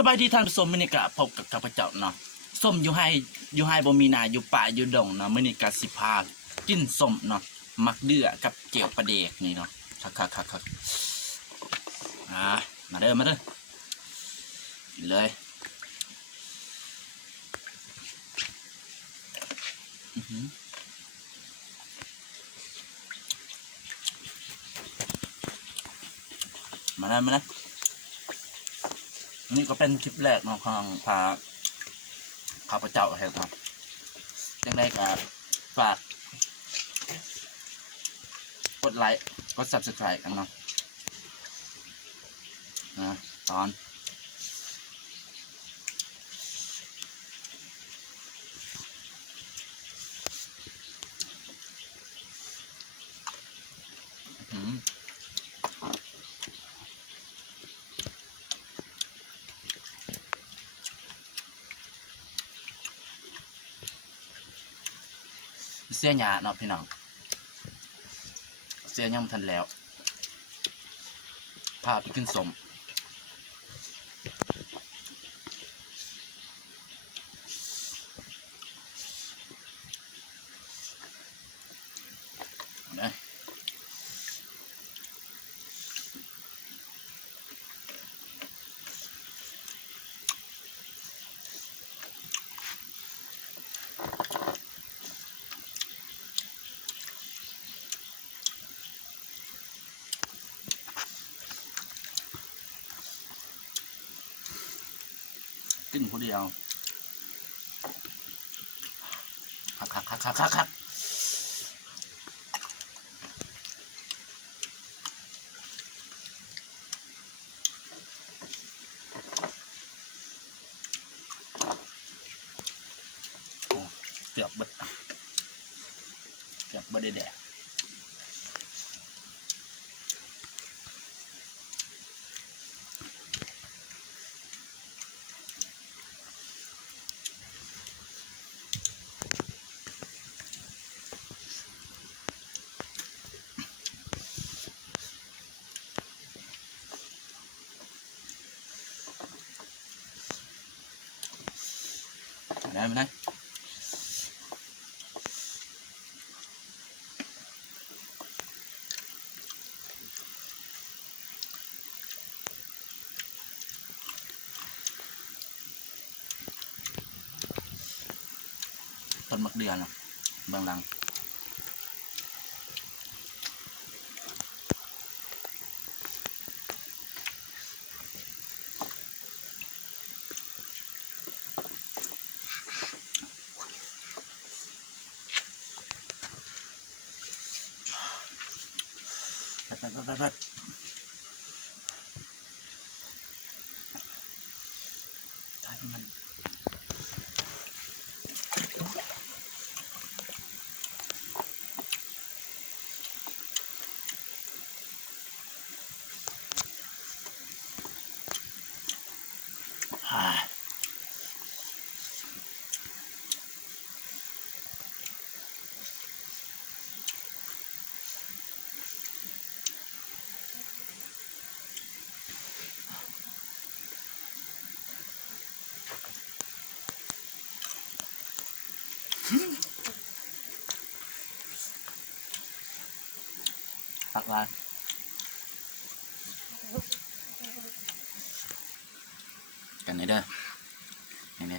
สบายดีท่านผู้ชมมื้อนี้ก็พบกับข้าพเจ้าเนาะส้มอยู่ให้บ่มีนาอยู่ป่าอยู่ดงเนาะมื้อนี้ก็สิพากินส้มเนาะมักเดือกับเจียวปลาเดกนี่เนาะคักมาเด้อกินเลยมาเลยนี่ก็เป็นคลิปแรกเนาะของข้าพเจ้าเห็นครับยังไงก็ฝากกดไลค์กด Subscribe กันเนาะตอนเสียหยาเนาะพี่น้องเสียยังไม่ทันแล้วพาไปขึ้นสมนะกินคนเดียวคักเกือบเบิดได้แดกมาได้ต้นมะเดือนเนาะบางหลังไปมันปักลายกันไหนเด้อนี่